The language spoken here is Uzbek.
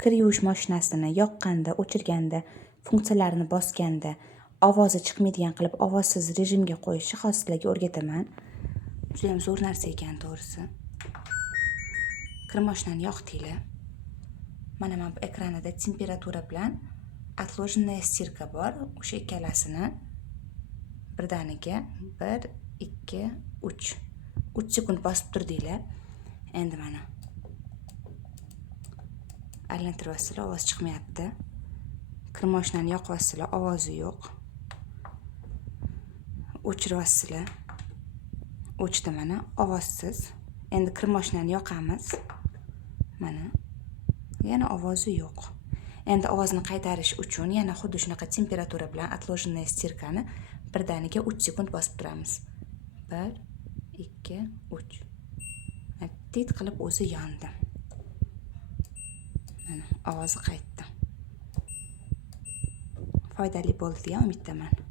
kir yuvish mashinasini yoqqanda, o'chirganda, funksiyalarini bosganda ovozi chiqmaydigan qilib ovozsiz rejimga qo'yishni hozir sizlarga o'rgataman. Juda ham zo'r narsa ekan to'g'risi. Kir mashinani yoqdinglar. Mana bu ekranida temperatura bilan отложенная стирка bor. O'sha ikkalasini birdaniga 1, 2, 3. 3 sekund bosib turdinglar. Endi mana aylantiryapsizlar, ovoz chiqmayapti. Kir mashinani yoqyapsizlar, ovozi yo'q. O'chiryapsizlar. O'chdi mana, ovozsiz. Endi kir mashinani yoqamiz. Mana. Yana ovozi yo'q. Endi ovozni qaytarish uchun yana xuddi shunaqa temperatura bilan отложенная стиркani birdaniga 3 sekund bosib turamiz. 1, 2, 3. Tit qilib o'zi yondi. Mana ovozi qaytdi. Foydali bo'ldi degan umiddaman.